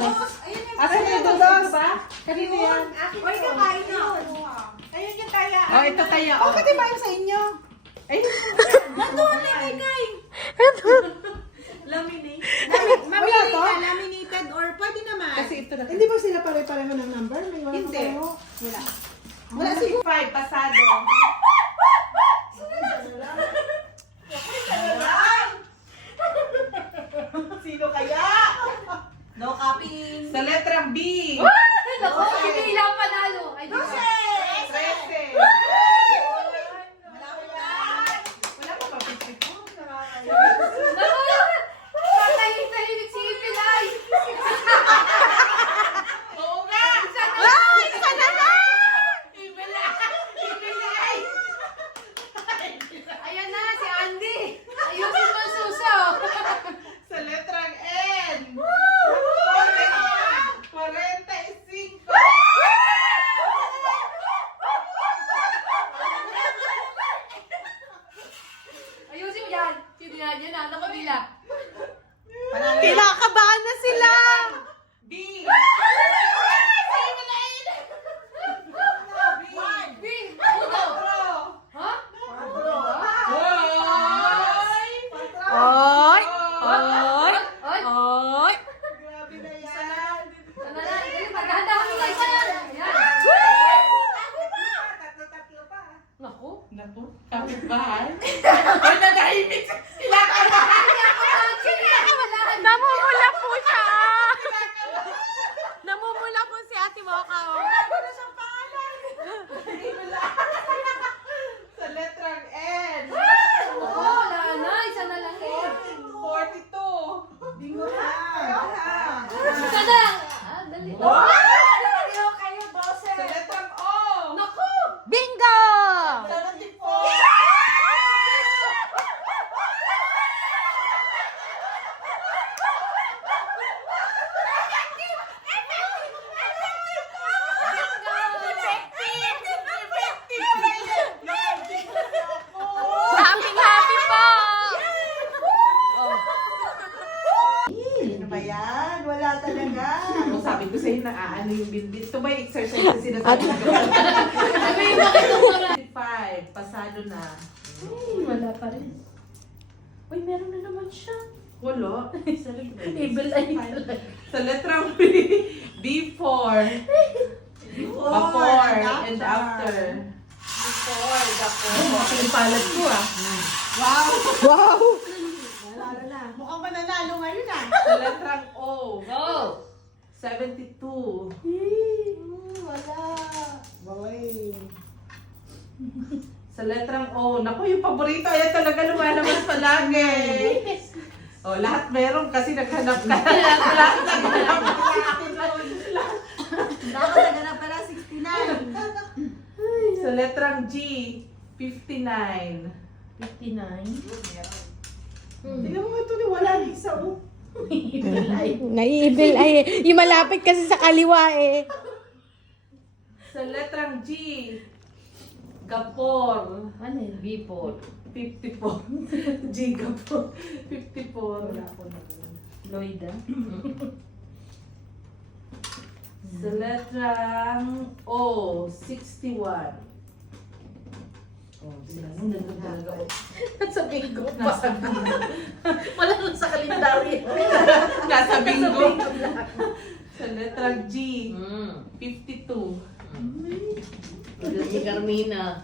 Ayun yung Asan yung dodos? Kanino yan? Uy, kakain na. Ayun yung taya. Oh, ito tayo. Oh, katibayo sa inyo. Ay, Nandun na kay Laminate. Wala to? Laminated or pwede naman. kasi ito na. Hindi ba sila pare-pareho ng number? May wala Hindi. pareho? Wala. Wala siguro. Five, pasado. Sino kaya? No copying. Sa letrang B. Naku, hindi lang panalo. Ay, di ba? Trece. Malapit na. Wala pa ba? Fifty-two? Naku, tatahimik-tahimik si Pilay. Oo nga! Ay, isa na lang! Ayan na, si Andy. Ayusin mo ang suso. Sa letrang N. 45. Ayusin mo yan. Yan na, nakabila. Kinakabahan na sila! B. Bing! Uno! Ha? Hoy! Oy! Oy! Oy! Oy! Grabe na yan. Ano na? Dali, magdahan-dahan mo isa yan. Yan. Tatlo-tatlo pa. Naku. Naku, kapitbahay. Ay, nadahimik siya. Kinakabahan. Namumula po siya! Namumula po si Ate Mocha. oh. Ano siyang pangalan? Sa letrang N. Oo, wala na. Isa na lang eh. 42. Bingo na. Isa na. Ah, dali. Kayo, kayo, bose. Sa letrang O. Naku! Bingo! 74. Happy happy po! Ano ba yan? Wala talaga. Kung sabi ko aano yung binbin. Ito ba yung exercise na sinasabi ko? Sabi mo kita 55. Pasado na. Wala pa rin. Uy, meron na naman siya. Wala. Evil talaga. Sa letrang B. B4. Before and after. Before, before. Yung palad ko ah. Wow. Wow! Mukhang mananalo ngayon ah. Sa letrang O. Go! 72. Hmm, wala. Boy. Sa letrang O. Naku, yung paborito. Ayan talaga lumalabas palagi. Oh, lahat meron kasi naghanap ka. lahat naghanap ka. Dapat naganap pala 69. Sa letrang G. 59. 59. Tingnan mo ito, wala ni isa oh. Naiibil ay, yung malapit kasi sa kaliwa eh. Sa letrang G. Gapor. Ano yun? B4. 54. G Gapor. 54. Wala na Lloyd ah. Sa letrang O. 61. Oh, sinanong nandun talaga. Nasa bingo pa. Nasa bingo. Wala lang sa kalendaryo. Nasa bingo. Sa letrang G. Mm. 52. Ito si Carmina.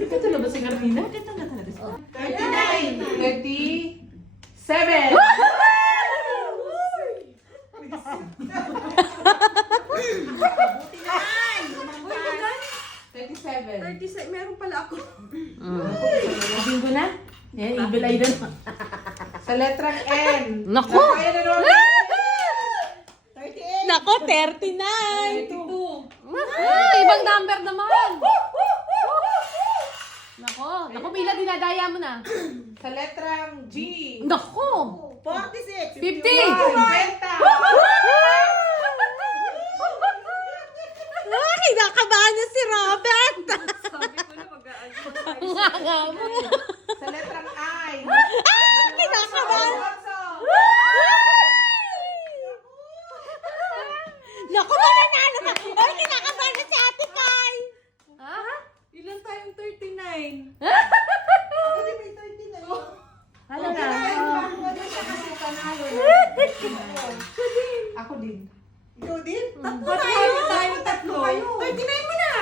Ito na ba si Carmina? Ito na talaga si 39. 37. Buti naman. Lumampas. 37. 37. Meron pala ako. Bingo na? Yan, evil eye na. Sa letrang N. Naku! Ayan na naman. 38. Nako, 39! 32. Ah, ibang number naman! Nako, nako, bila dinadaya mo na. Sa letrang G. Nako! 46. 50! 50. Ah, kinakabahan na si Robert! Sabi ko na mag-aano. Sa letrang I. Alfonso. Naku, mananalo ka! Ay, kinakabahan na si Ate Kai! Ha? Ilan tayong 39? Ano na? Ako din. Ikaw din? Tatlo Ba't tayo. tayo tayo tatlo? kayo. 39 mo na.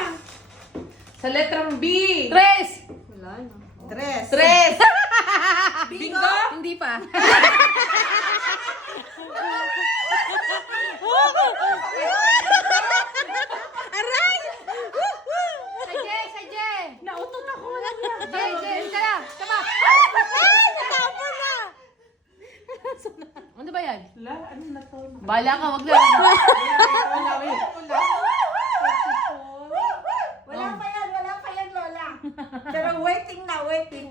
Sa letrang B. Tres! Wala na. Tres. Tres. Bingo. Hindi pa. Aray! Sadye, sadye! Nautot ako. Jay, Jay, tara! Tama! Ay, natapon na! Ano ba yan? Wala, ano na to? Bala ka, wag na. Wala, wait. Wala. Wala pa yan, wala pa yan, Lola. Pero waiting na, waiting.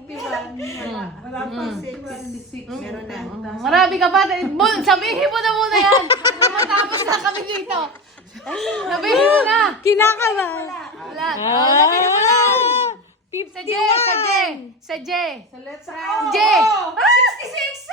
Wala. Wala pa si 26. Meron na. Marami ka pa. Mo- Sabihin mo na muna yan. Matapos na kami dito. Sabihin mo na. Kinakabahan. Wala. Oh, sabihin mo na. Sadye, sadye, sadye. Sa letrang J. O. 66!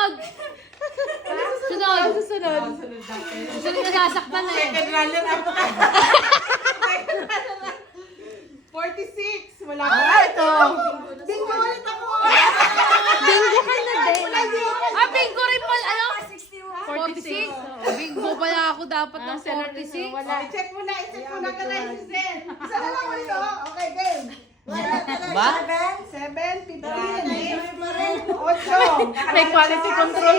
Sunod? Sunod. Susunod. Oh, sunod natin. Sunod na sasaktan na eh. Second runner up ka. Second runner up. 46. Wala pa. Ah, ito. Bingo ulit ako. Bingo ka na din. Ah, bingo rin pala. Ano? 61. 46. Oh, bingo pala ako dapat ng 46. Wala. I-check mo na. I-check mo na ka na. Isa na lang ulit, oh. Okay, game. Wala. Ba? Seven. 7, 15, Tuloy pa rin. 8. May quality control.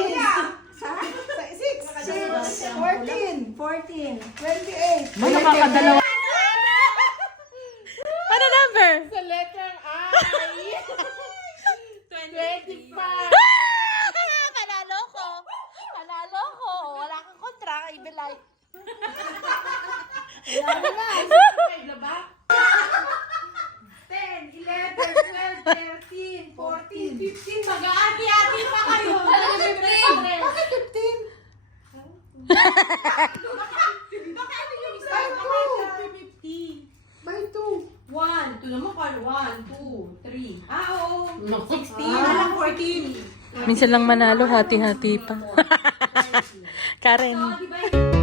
Sa? 6. Six. 14. 14. 28. May nakakadalawa. Ano number? Sa letrang I. 25. Panalo ko. Panalo ko. Wala kang kontra. Eye. Five na 15. Mag-aati-ati pa kayo. Talaga 15. Bakit 15? Baka ano yung isa? Baka 50. By 2. 1. Ito naman call 1, 2, 3. Ah, oo. 16. Ah, 14. Minsan lang manalo, hati-hati pa. Karen. Oh, di ba?